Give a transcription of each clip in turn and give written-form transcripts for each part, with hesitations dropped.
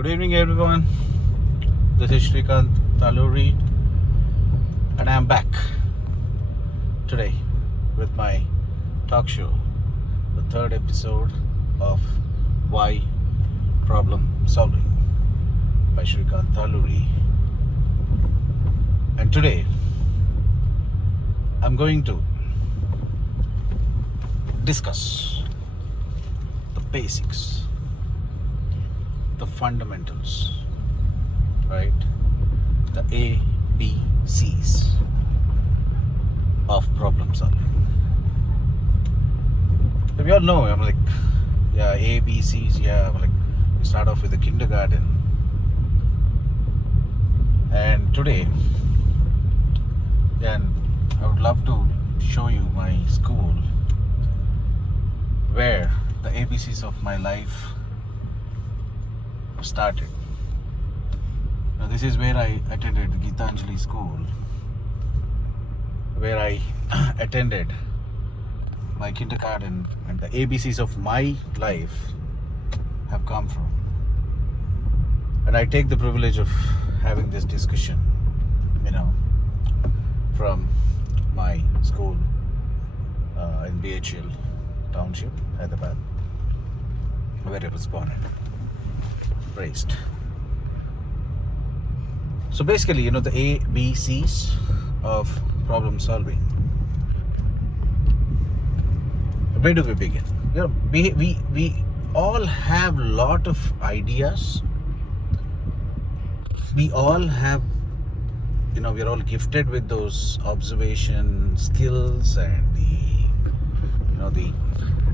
Good evening, everyone. This is Srikanth Talluri, and I am back today with my talk show, the third episode of Why Problem Solving by Srikanth Talluri. And today, I'm going to discuss the basics, the fundamentals, right? The ABCs of problem solving. So we all know, I'm like, yeah, ABCs, yeah, I'm like, we start off with the kindergarten. And today, then I would love to show you my school where the ABCs of my life started. Now this is where I attended Geetanjali school, where I attended my kindergarten, and the ABCs of my life have come from. And I take the privilege of having this discussion, from my school in BHL Township, Hyderabad, where I was born and raised. So basically, the ABCs of problem solving. Where do we begin? We all have lot of ideas. We all have, we're all gifted with those observation skills and the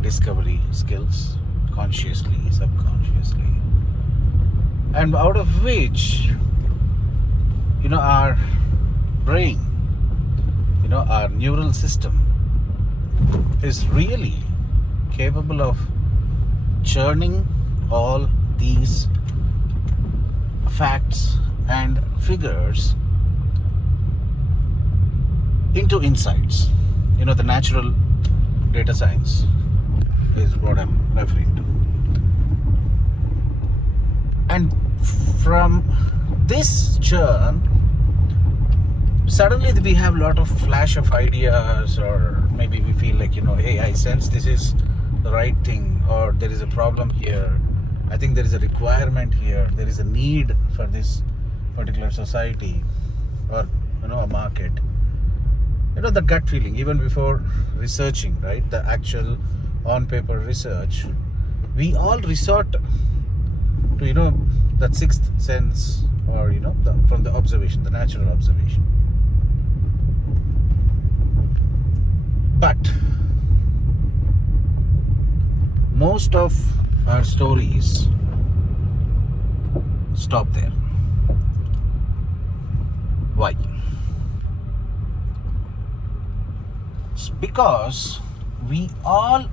discovery skills, consciously, subconsciously, and out of which, our brain, our neural system is really capable of churning all these facts and figures into insights. The natural data science is what I'm referring to. And from this churn, suddenly we have a lot of flash of ideas, or maybe we feel like, hey, I sense this is the right thing, or there is a problem here. I think there is a requirement here. There is a need for this particular society or, a market. The gut feeling, even before researching, right? The actual on-paper research, we all resort to, that sixth sense, or, from the observation, the natural observation. But most of our stories stop there. Why? It's because we all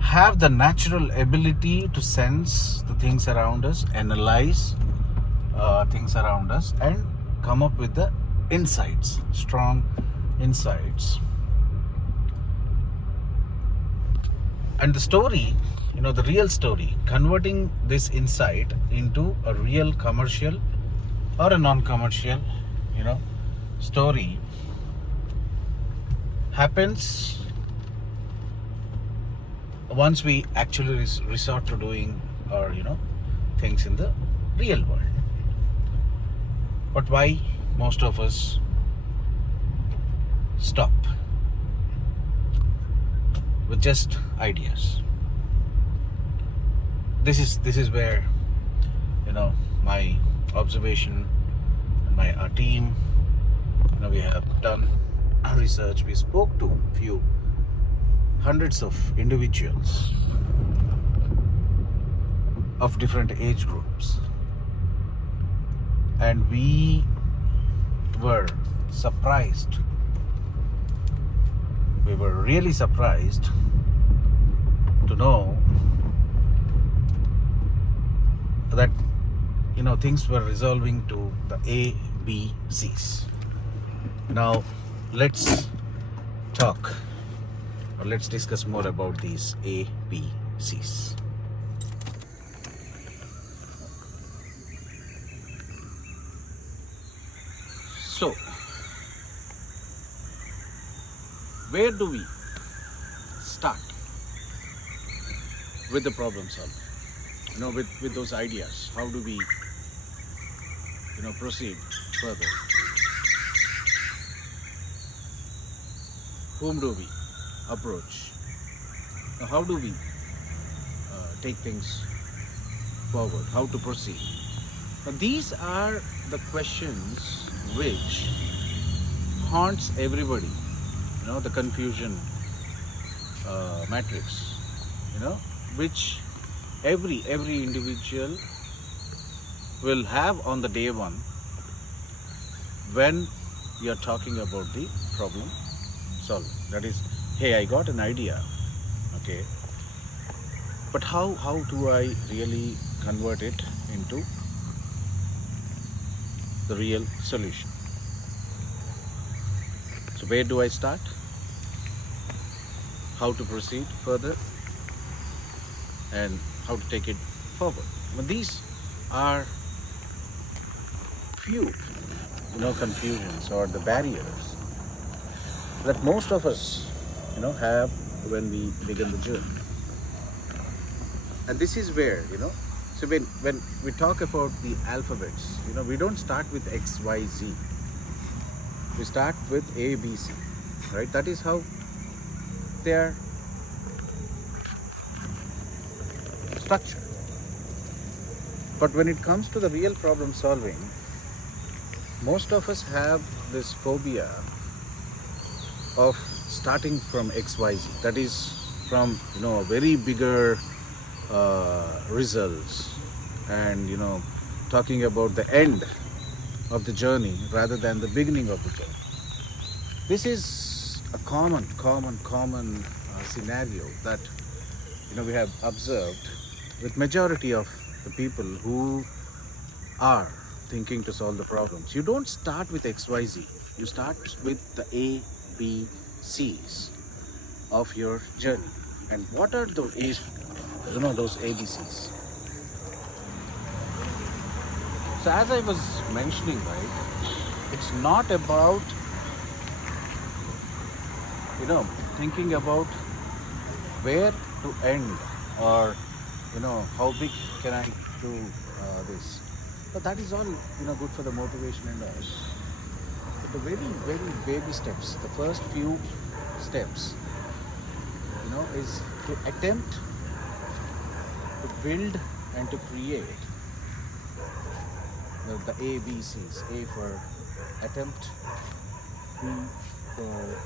have the natural ability to sense the things around us, analyze things around us, and come up with the insights, strong insights. And the story, the real story, converting this insight into a real commercial or a non-commercial, story happens once we actually resort to doing or, things in the real world. But why most of us stop with just ideas? This is where, my observation and our team, we have done research. We spoke to few hundreds of individuals of different age groups, and we were surprised. We were really surprised to know that things were resolving to the ABCs. Now let's talk, or let's discuss more about these ABCs. So, where do we start with the problem solving? With those ideas, how do we, proceed further? Whom do we approach? How do we take things forward? How to proceed? Now, these are the questions which haunts everybody. The confusion matrix. Which every individual will have on the day one when you're talking about the problem solving. That is, hey, I got an idea, okay, but how do I really convert it into the real solution? So where do I start? How to proceed further? And how to take it forward. These are few, confusions or the barriers that most of us, have when we begin the journey. And this is where, so when we talk about the alphabets, we don't start with X, Y, Z. We start with A, B, C, right? That is how they are structure. But when it comes to the real problem solving, most of us have this phobia of starting from XYZ. That is from a very bigger results and talking about the end of the journey rather than the beginning of the journey. This is a common scenario that we have observed with majority of the people who are thinking to solve the problems. You don't start with XYZ. You start with the A, B, C's of your journey. And what are those those ABCs? So as I was mentioning, right, it's not about thinking about where to end or how big can I do this. But that is all good for the motivation and all. But the very baby steps, the first few steps, is to attempt to build and to create the ABCs. A for attempt, B for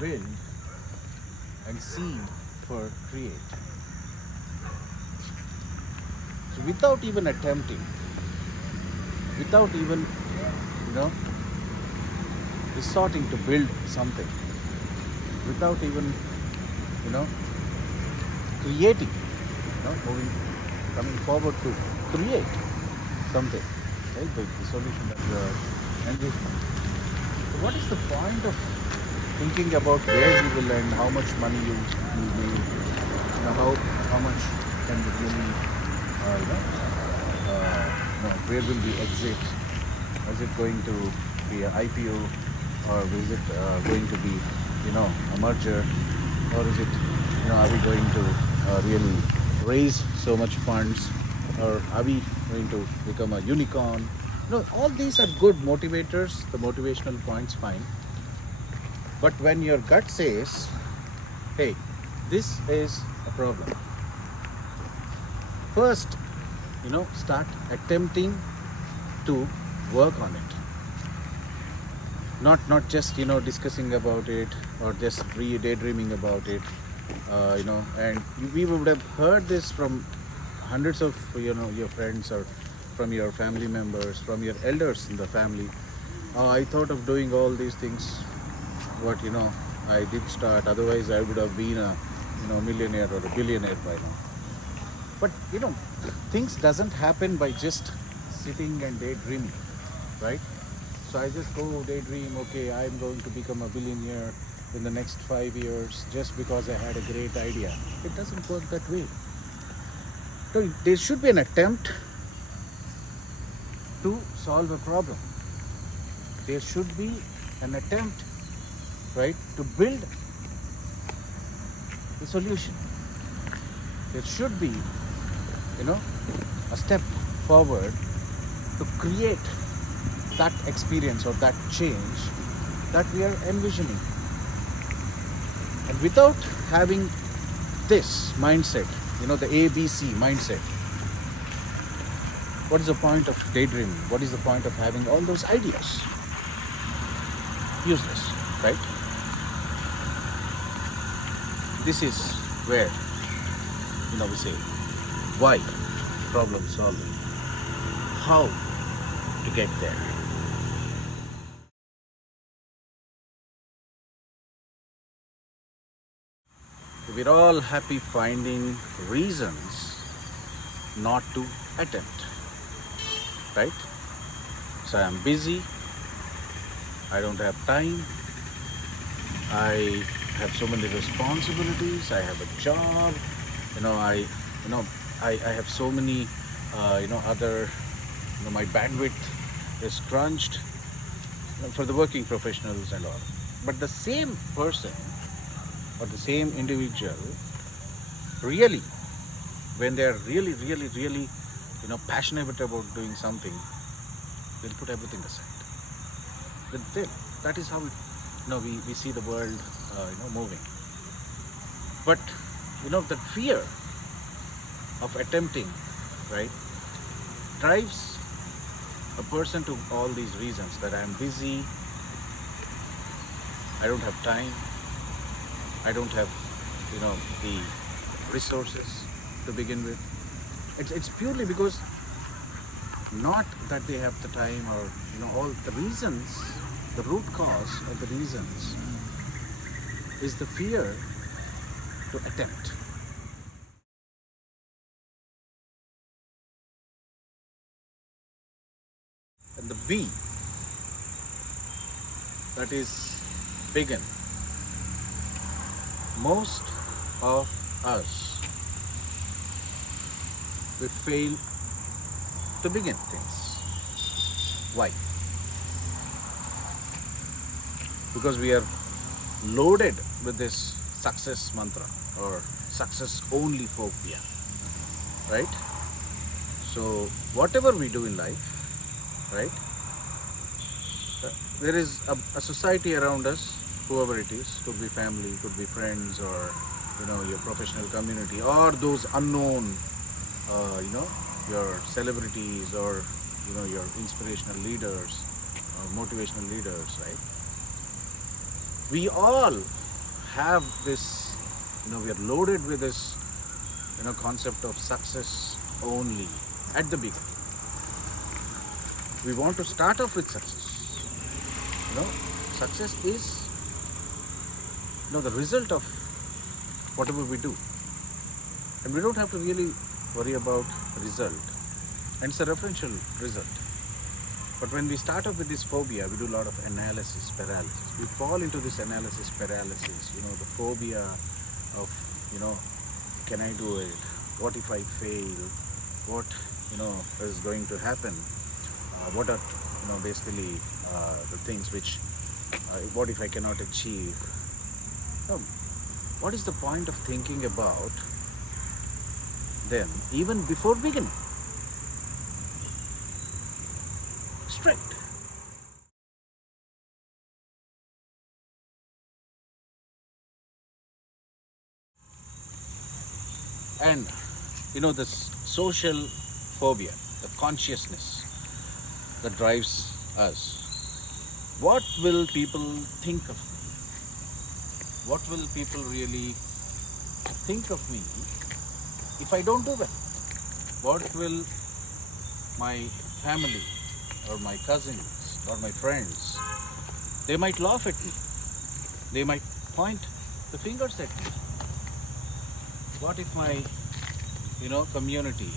build, and C for create. So without even attempting, without even resorting to build something, without even creating, coming forward to create something, right? The solution that you are engaging. So what is the point of thinking about where you will end, how much money you need, how much can you really, where will we exit? Is it going to be an IPO, or is it going to be, a merger, or is it, are we going to really raise so much funds, or are we going to become a unicorn? All these are good motivators, the motivational points, fine. But when your gut says, hey, this is a problem, first, start attempting to work on it. Not just, discussing about it or just daydreaming about it, and we would have heard this from hundreds of, your friends or from your family members, from your elders in the family. I thought of doing all these things, but, I did start, otherwise I would have been a, millionaire or a billionaire by now. But, things doesn't happen by just sitting and daydreaming, right? So I just go daydream, okay, I'm going to become a billionaire in the next 5 years just because I had a great idea. It doesn't work that way. So there should be an attempt to solve a problem. there should be an attempt, right, to build a solution. There should be, a step forward to create that experience or that change that we are envisioning. And without having this mindset, the ABC mindset, what is the point of daydreaming? What is the point of having all those ideas? Useless, right? This is where, we say, why problem solving, how to get there. We're all happy finding reasons not to attempt, right? So I'm busy, I don't have time, I have so many responsibilities, I have a job, I have so many, other, my bandwidth is crunched for the working professionals and all. But the same person or the same individual, really, when they're really, really, really, passionate about doing something, they'll put everything aside. That is how we see the world, moving. But that fear of attempting, right, drives a person to all these reasons that I'm busy, I don't have time, I don't have, the resources to begin with. It's purely because not that they have the time or, all the reasons, the root cause of the reasons is the fear to attempt. And the B, that is begin. Most of us, we fail to begin things. Why? Because we are loaded with this success mantra or success only phobia, right? So whatever we do in life, right, there is a society around us, whoever it is, could be family, could be friends, or your professional community, or those unknown, your celebrities, or your inspirational leaders, or motivational leaders, right? We all have this, we are loaded with this, concept of success only at the beginning. We want to start off with success. Success is, the result of whatever we do. And we don't have to really worry about result. And it's a referential result. But when we start off with this phobia, we do a lot of analysis paralysis. We fall into this analysis paralysis, the phobia of, can I do it? What if I fail? What, is going to happen? What are, basically the things which, what if I cannot achieve? What is the point of thinking about them even before beginning? Strict. And this social phobia, the consciousness that drives us. What will people think of me? What will people really think of me if I don't do well? What will my family or my cousins or my friends, they might laugh at me. They might point the fingers at me. What if my, community,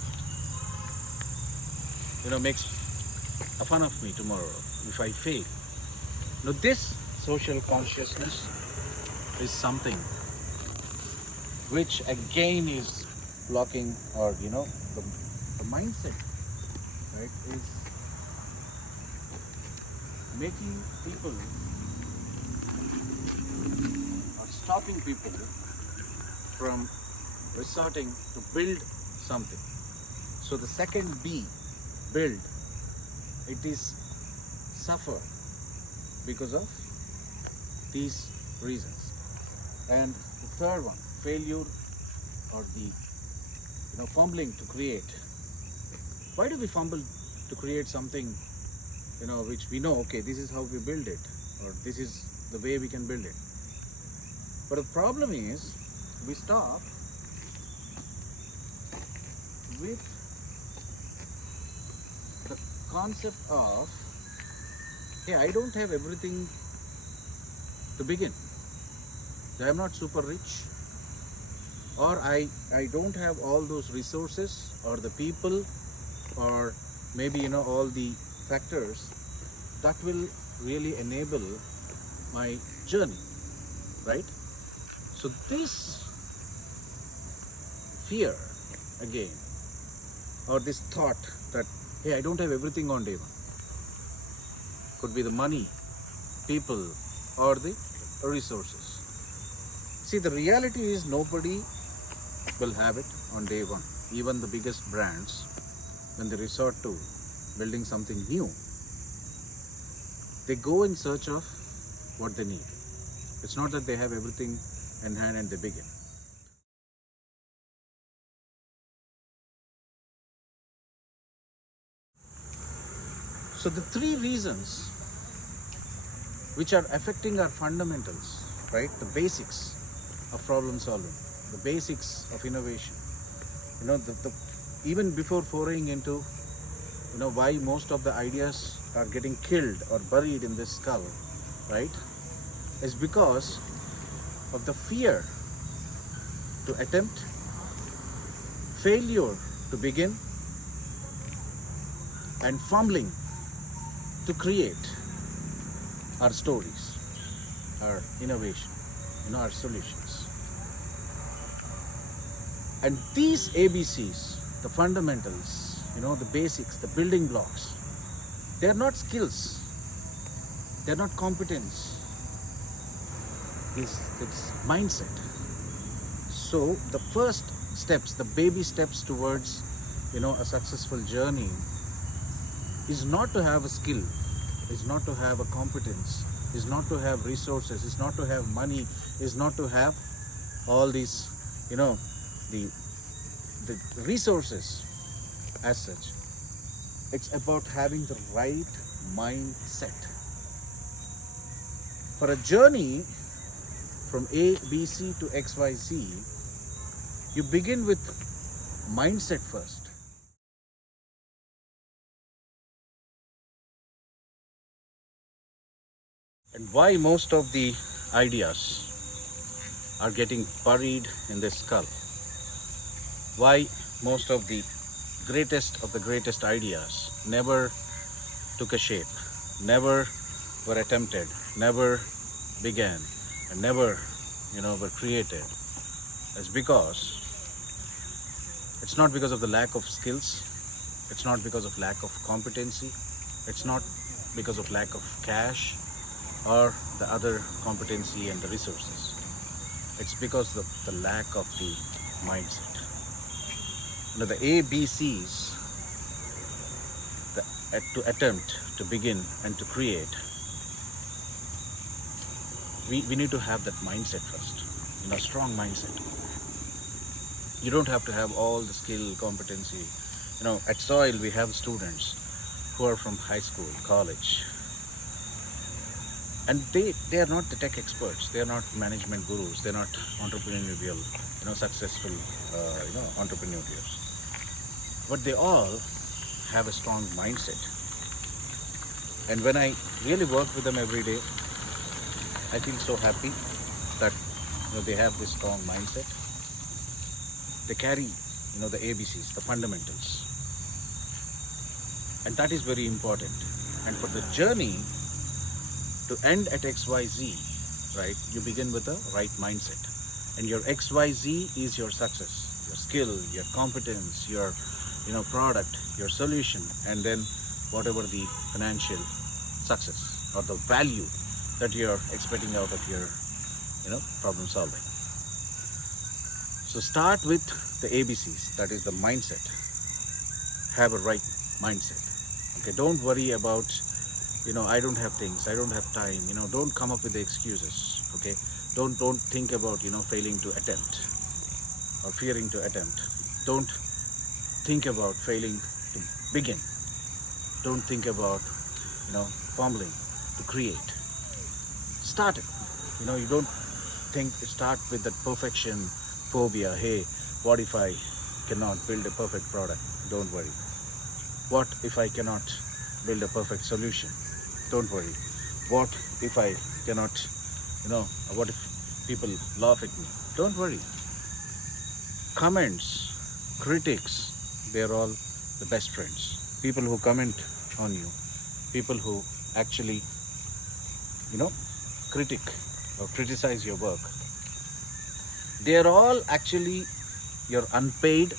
makes fun of me tomorrow if I fail? Now this social consciousness is something which again is blocking, or the mindset, right, is making people or stopping people from resorting to build something. So the second B, build, it is suffer because of these reasons. And the third one, failure or the fumbling to create. Why do we fumble to create something which we know, okay, this is how we build it, or this is the way we can build it? But the problem is we stop with the concept of, hey, I don't have everything to begin. I am not super rich, or I don't have all those resources or the people, or maybe all the factors that will really enable my journey, right? So this fear again, or this thought that, hey, I don't have everything on day one, could be the money, people, or the resources. See, the reality is nobody will have it on day one. Even the biggest brands, when they resort to building something new, they go in search of what they need. It's not that they have everything in hand and they begin. So the three reasons which are affecting our fundamentals, right? The basics of problem solving, the basics of innovation. Even before foraying into, why most of the ideas are getting killed or buried in this skull, right? Is because of the fear to attempt, failure to begin, and fumbling to create our stories, our innovation, our solutions. And these ABCs, the fundamentals, the basics, the building blocks, they are not skills, they are not competence, it's mindset. So the first steps, the baby steps towards a successful journey is not to have a skill, is not to have a competence, is not to have resources, is not to have money, is not to have all these the resources as such. It's about having the right mindset. For a journey from A, B, C to X, Y, Z, you begin with mindset first. And why most of the ideas are getting buried in the skull? Why most of the greatest ideas never took a shape, never were attempted, never began, and never were created? It's because it's not because of the lack of skills, it's not because of lack of competency, it's not because of lack of cash or the other competency and the resources. It's because of the lack of the mindset. The ABCs, to attempt, to begin, and to create, we need to have that mindset first, a strong mindset. You don't have to have all the skill, competency. At SOIL we have students who are from high school, college, and they are not the tech experts, they are not management gurus, they are not entrepreneurial, successful, entrepreneurs. But they all have a strong mindset. And when I really work with them every day, I feel so happy that they have this strong mindset. They carry the ABCs, the fundamentals, and that is very important. And for the journey to end at XYZ, right, you begin with the right mindset, and your XYZ is your success, your skill, your competence, your product, your solution, and then whatever the financial success or the value that you're expecting out of your problem solving. So start with the ABCs, that is the mindset. Have a right mindset. Okay, don't worry about I don't have things, I don't have time, don't come up with the excuses. Okay, don't think about failing to attempt or fearing to attempt. Don't think about failing to begin. Don't think about fumbling to create. Start it. You don't start with that perfection phobia. Hey, what if I cannot build a perfect product? Don't worry. What if I cannot build a perfect solution? Don't worry. What if I cannot, what if people laugh at me? Don't worry. Comments, critics, they're all the best friends. People who comment on you, people who actually, critic or criticize your work, they're all actually your unpaid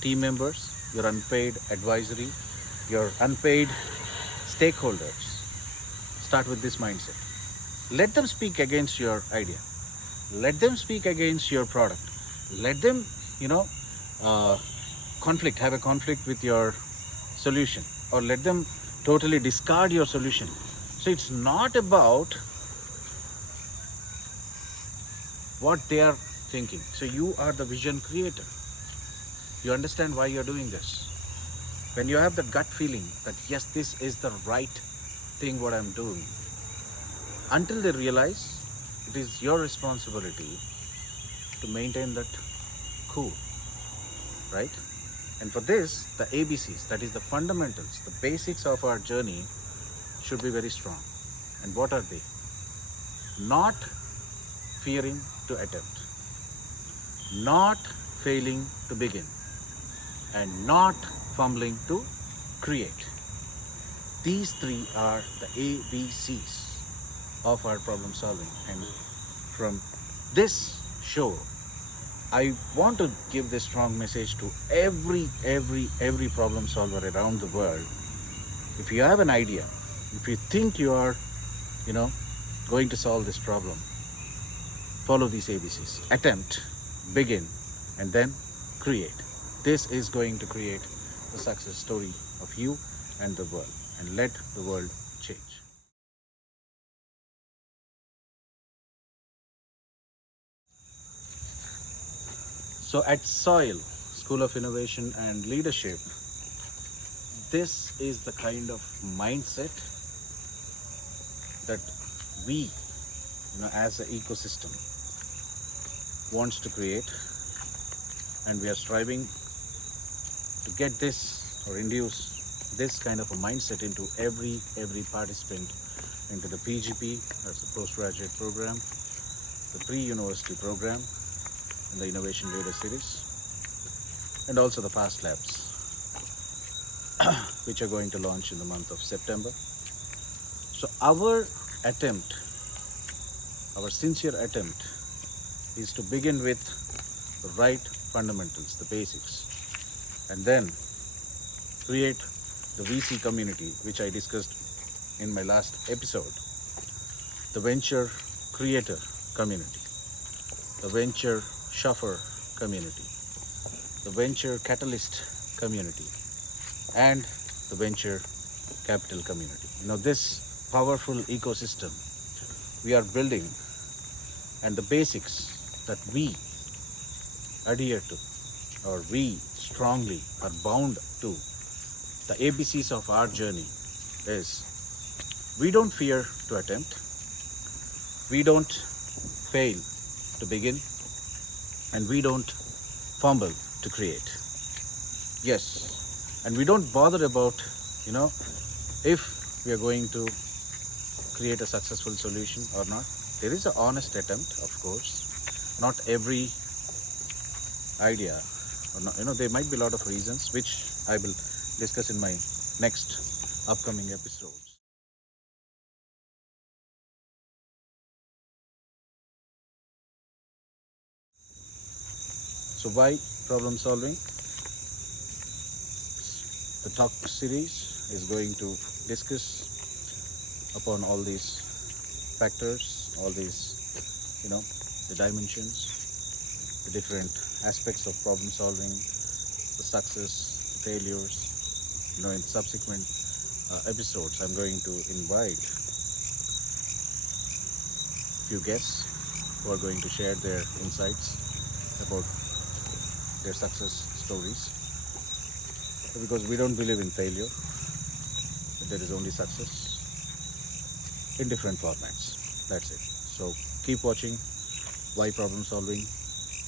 team members, your unpaid advisory, your unpaid stakeholders. Start with this mindset. Let them speak against your idea. Let them speak against your product. Let them, have a conflict with your solution, or let them totally discard your solution. So it's not about what they are thinking. So you are the vision creator. You understand why you're doing this. When you have that gut feeling that yes, this is the right thing what I'm doing, until they realize, it is your responsibility to maintain that cool, right? And for this, the ABCs, that is the fundamentals, the basics of our journey should be very strong. And what are they? Not fearing to attempt, not failing to begin, and not fumbling to create. These three are the ABCs of our problem solving. And from this show, I want to give this strong message to every problem solver around the world. If you have an idea, if you think you are, going to solve this problem, follow these ABCs. Attempt, begin, and then create. This is going to create the success story of you and the world, and let the world change. So at SOIL, School of Innovation and Leadership, this is the kind of mindset that we, as an ecosystem, wants to create, and we are striving to get this or induce this kind of a mindset into every participant into the PGP, that's the postgraduate program, the pre-university program, in the Innovation Leader Series, and also the FASTLABS, which are going to launch in the month of September. So our attempt, our sincere attempt, is to begin with the right fundamentals, the basics, and then create the VC community, which I discussed in my last episode, the venture creator community, the venture shuffler community, the venture catalyst community, and the venture capital community. This powerful ecosystem we are building, and the basics that we adhere to, or we strongly are bound to, the ABCs of our journey is: we don't fear to attempt, we don't fail to begin, and we don't fumble to create. Yes, and we don't bother about, if we are going to create a successful solution or not. There is an honest attempt, of course. Not every idea, or not, there might be a lot of reasons, which I will discuss in my next upcoming episodes. So why problem solving? The talk series is going to discuss upon all these factors, all these, the dimensions, the different aspects of problem solving, the success, the failures. In subsequent episodes, I'm going to invite few guests who are going to share their insights about their success stories, because we don't believe in failure. There is only success in different formats. That's it. So keep watching Why Problem Solving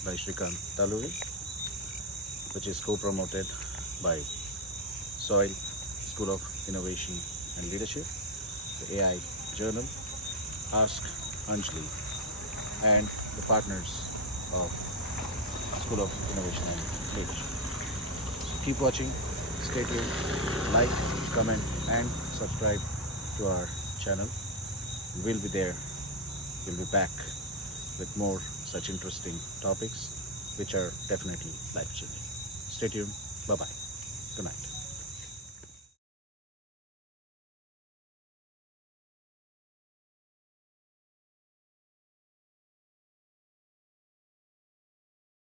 by Srikanth Talluri, which is co-promoted by Soil School of Innovation and Leadership, the AI Journal, Ask Anjali, and the partners of School of Innovation and Leadership. So keep watching, stay tuned, like, comment, and subscribe to our channel. We'll be there. We'll be back with more such interesting topics which are definitely life-changing. Stay tuned. Bye-bye. Good night.